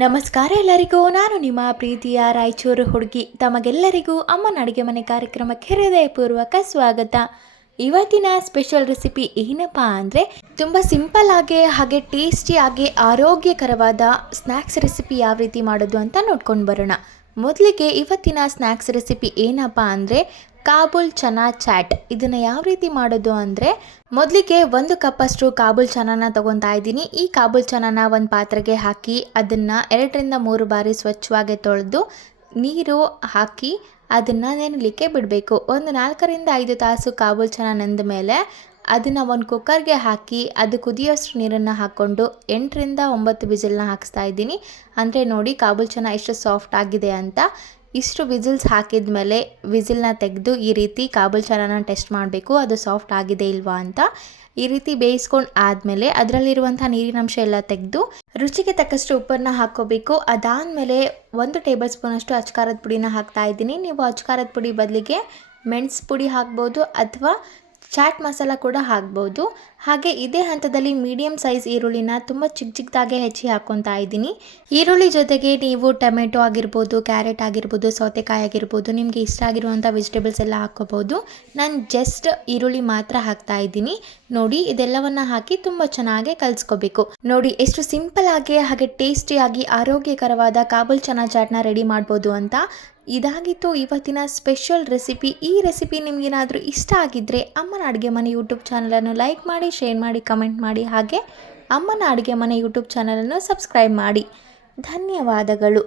ನಮಸ್ಕಾರ ಎಲ್ಲರಿಗೂ. ನಾನು ನಿಮ್ಮ ಪ್ರೀತಿಯ ರಾಯಚೂರು ಹುಡುಗಿ. ತಮಗೆಲ್ಲರಿಗೂ ಅಮ್ಮನ ಅಡುಗೆ ಮನೆ ಕಾರ್ಯಕ್ರಮಕ್ಕೆ ಹೃದಯಪೂರ್ವಕ ಸ್ವಾಗತ. ಇವತ್ತಿನ ಸ್ಪೆಷಲ್ ರೆಸಿಪಿ ಏನಪ್ಪ ಅಂದರೆ ತುಂಬ ಸಿಂಪಲ್ ಆಗಿ ಹಾಗೆ ಟೇಸ್ಟಿಯಾಗಿ ಆರೋಗ್ಯಕರವಾದ ಸ್ನ್ಯಾಕ್ಸ್ ರೆಸಿಪಿ ಯಾವ ರೀತಿ ಮಾಡೋದು ಅಂತ ನೋಡ್ಕೊಂಡು ಬರೋಣ. ಮೊದಲಿಗೆ ಇವತ್ತಿನ ಸ್ನ್ಯಾಕ್ಸ್ ರೆಸಿಪಿ ಏನಪ್ಪ ಅಂದರೆ ಕಾಬೂಲ್ ಚನಾ ಚಾಟ್. ಇದನ್ನು ಯಾವ ರೀತಿ ಮಾಡೋದು ಅಂದರೆ ಮೊದಲಿಗೆ 1 ಕಪ್ಪಷ್ಟು ಕಾಬೂಲ್ ಚನಾನ ತೊಗೊತಾ ಇದ್ದೀನಿ. ಈ ಕಾಬೂಲ್ ಚನಾನ ಒಂದು ಪಾತ್ರೆಗೆ ಹಾಕಿ ಅದನ್ನು 2ರಿಂದ 3 ಬಾರಿ ಸ್ವಚ್ಛವಾಗಿ ತೊಳೆದು ನೀರು ಹಾಕಿ ಅದನ್ನು ನೆನಲಿಕ್ಕೆ ಬಿಡಬೇಕು. ಒಂದು 4ರಿಂದ 5 ತಾಸು ಕಾಬೂಲ್ ಚನಾ ನೆಂದ ಮೇಲೆ ಅದನ್ನು ಒಂದು ಕುಕ್ಕರ್ಗೆ ಹಾಕಿ ಅದು ಕುದಿಯೋಷ್ಟು ನೀರನ್ನು ಹಾಕ್ಕೊಂಡು 8ರಿಂದ 9 ವಿಸಿಲ್ನ ಹಾಕಿಸ್ತಾ ಇದ್ದೀನಿ. ಅಂದರೆ ನೋಡಿ ಕಾಬೂಲ್ ಚನಾ ಎಷ್ಟು ಸಾಫ್ಟ್ ಆಗಿದೆ ಅಂತ. ಇಷ್ಟು ವಿಸಿಲ್ಸ್ ಹಾಕಿದ ಮೇಲೆ ವಿಸಿಲ್ನ ತೆಗೆದು ಈ ರೀತಿ ಕಾಬೂಲ್ ಚನಾನ ಟೆಸ್ಟ್ ಮಾಡಬೇಕು, ಅದು ಸಾಫ್ಟ್ ಆಗಿದೆ ಇಲ್ವಾ ಅಂತ. ಈ ರೀತಿ ಬೇಯಿಸ್ಕೊಂಡು ಆದಮೇಲೆ ಅದರಲ್ಲಿರುವಂಥ ನೀರಿನಂಶ ಎಲ್ಲ ತೆಗೆದು ರುಚಿಗೆ ತಕ್ಕಷ್ಟು ಉಪ್ಪನ್ನು ಹಾಕ್ಕೋಬೇಕು. ಅದಾದಮೇಲೆ 1 ಟೇಬಲ್ ಸ್ಪೂನಷ್ಟು ಅಚ್ಕಾರದ ಪುಡಿನ ಹಾಕ್ತಾ ಇದ್ದೀನಿ. ನೀವು ಅಚ್ಕಾರದ ಪುಡಿ ಬದಲಿಗೆ ಮೆಣಸು ಪುಡಿ ಹಾಕ್ಬೋದು ಅಥವಾ ಚಾಟ್ ಮಸಾಲ ಕೂಡ ಹಾಕ್ಬೋದು. ಹಾಗೆ ಇದೇ ಹಂತದಲ್ಲಿ ಮೀಡಿಯಮ್ ಸೈಜ್ ಈರುಳ್ಳಿನ ತುಂಬ ಚಿಕ್ಕದಾಗೆ ಹೆಚ್ಚಿ ಹಾಕ್ಕೊತಾ ಇದ್ದೀನಿ. ಈರುಳ್ಳಿ ಜೊತೆಗೆ ನೀವು ಟೊಮೆಟೊ ಆಗಿರ್ಬೋದು, ಕ್ಯಾರೆಟ್ ಆಗಿರ್ಬೋದು, ಸೌತೆಕಾಯಿ ಆಗಿರ್ಬೋದು, ನಿಮಗೆ ಇಷ್ಟ ಆಗಿರುವಂಥ ವೆಜಿಟೇಬಲ್ಸ್ ಎಲ್ಲ ಹಾಕ್ಕೋಬೋದು. ನಾನು ಜಸ್ಟ್ ಈರುಳ್ಳಿ ಮಾತ್ರ ಹಾಕ್ತಾ ಇದ್ದೀನಿ. ನೋಡಿ ಇದೆಲ್ಲವನ್ನು ಹಾಕಿ ತುಂಬ ಚೆನ್ನಾಗಿ ಕಲಿಸ್ಕೋಬೇಕು. ನೋಡಿ ಎಷ್ಟು ಸಿಂಪಲ್ ಆಗಿ ಹಾಗೆ ಟೇಸ್ಟಿಯಾಗಿ ಆರೋಗ್ಯಕರವಾದ ಕಾಬೂಲ್ ಚನಾ ಚಾಟ್ನ ರೆಡಿ ಮಾಡ್ಬೋದು ಅಂತ. ಇದಾಗಿತ್ತು ಇವತ್ತಿನ ಸ್ಪೆಷಲ್ ರೆಸಿಪಿ. ಈ ರೆಸಿಪಿ ನಿಮಗೇನಾದರೂ ಇಷ್ಟ ಆಗಿದ್ದರೆ ಅಮ್ಮನ ಅಡುಗೆ ಮನೆ ಯೂಟ್ಯೂಬ್ ಚಾನಲನ್ನು ಲೈಕ್ ಮಾಡಿ, ಶೇರ್ ಮಾಡಿ, ಕಮೆಂಟ್ ಮಾಡಿ. ಹಾಗೆ ಅಮ್ಮನ ಅಡುಗೆ ಮನೆ ಯೂಟ್ಯೂಬ್ ಚಾನಲನ್ನು ಸಬ್ಸ್ಕ್ರೈಬ್ ಮಾಡಿ. ಧನ್ಯವಾದಗಳು.